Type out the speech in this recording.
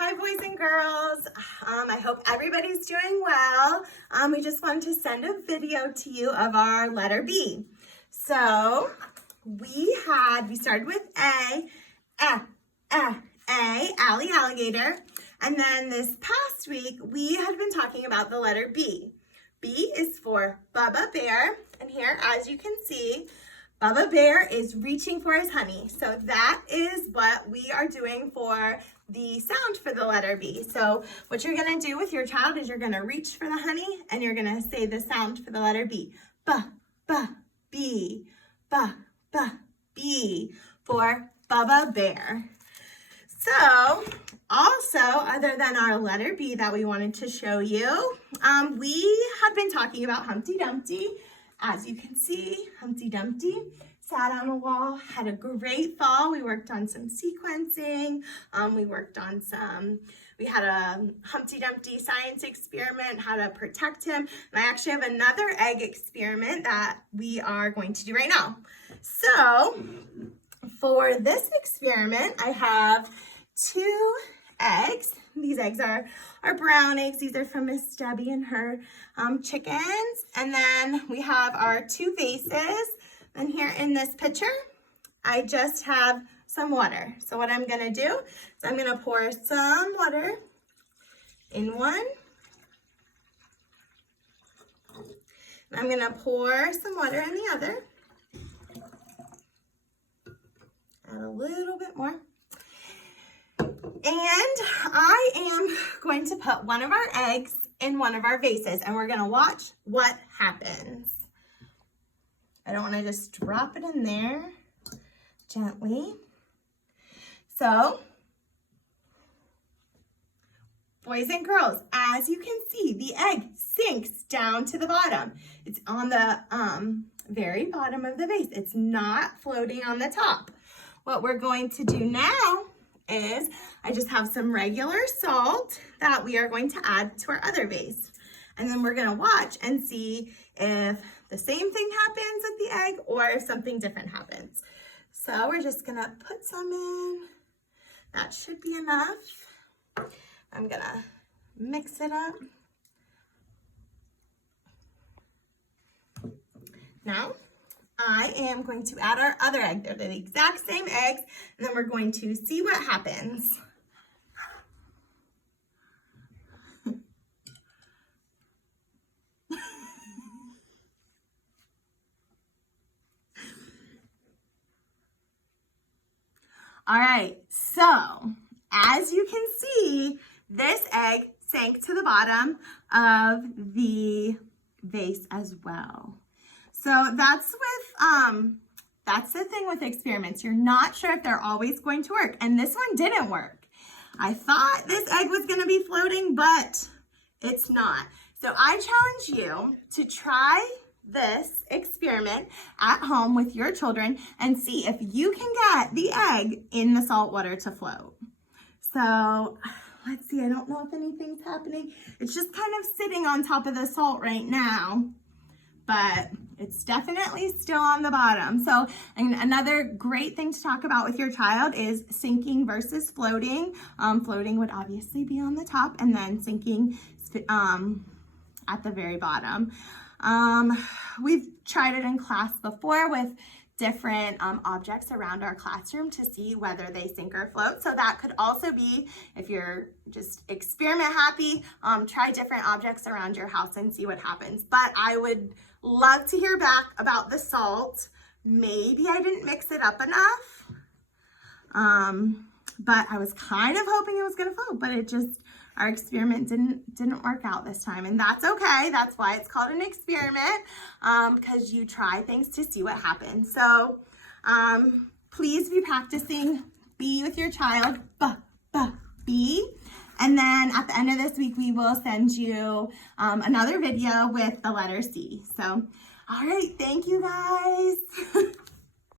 Hi, boys and girls. I hope everybody's doing well. We just wanted to send a video to you of our letter B. So we started with A, Allie, alligator. And then this past week, we had been talking about the letter B. B is for Bubba Bear. And here, as you can see, Bubba Bear is reaching for his honey. So that is what we are doing for the sound for the letter B. So what you're gonna do with your child is you're gonna reach for the honey and you're gonna say the sound for the letter B. Ba, ba, B, ba, ba, B for Bubba Bear. So also, other than our letter B that we wanted to show you, we had been talking about Humpty Dumpty. As you can see, Humpty Dumpty sat on a wall, had a great fall. We worked on some sequencing. We had a Humpty Dumpty science experiment, how to protect him. And I actually have another egg experiment that we are going to do right now. So for this experiment, I have 2 eggs. These eggs are brown eggs. These are from Miss Debbie and her chickens. And then we have our 2 vases. And here in this pitcher, I just have some water. So what I'm gonna do is I'm gonna pour some water in one. And I'm gonna pour some water in the other. Add a little bit more. And I am going to put one of our eggs in one of our vases and we're gonna watch what happens. I don't wanna just drop it in there gently. So, boys and girls, as you can see, the egg sinks down to the bottom. It's on the very bottom of the vase. It's not floating on the top. What we're going to do now is I just have some regular salt that we are going to add to our other vase. And then we're gonna watch and see if the same thing happens with the egg or if something different happens. So we're just gonna put some in. That should be enough. I'm gonna mix it up. Now, I am going to add our other egg. They're the exact same eggs, and then we're going to see what happens. All right, so as you can see, this egg sank to the bottom of the vase as well. So that's the thing with experiments. You're not sure if they're always going to work. And this one didn't work. I thought this egg was gonna be floating, but it's not. So I challenge you to try this experiment at home with your children and see if you can get the egg in the salt water to float. So let's see, I don't know if anything's happening. It's just kind of sitting on top of the salt right now, but it's definitely still on the bottom. So another great thing to talk about with your child is sinking versus floating. Floating would obviously be on the top and then sinking at the very bottom. We've tried it in class before with different objects around our classroom to see whether they sink or float. So that could also be, if you're just experiment happy, try different objects around your house and see what happens. But I would love to hear back about the salt. Maybe I didn't mix it up enough. But I was kind of hoping it was gonna float, but our experiment didn't work out this time, and that's okay. That's why it's called an experiment, because you try things to see what happens. So please be practicing B with your child, B. And then at the end of this week, we will send you another video with the letter C. So, all right, thank you guys.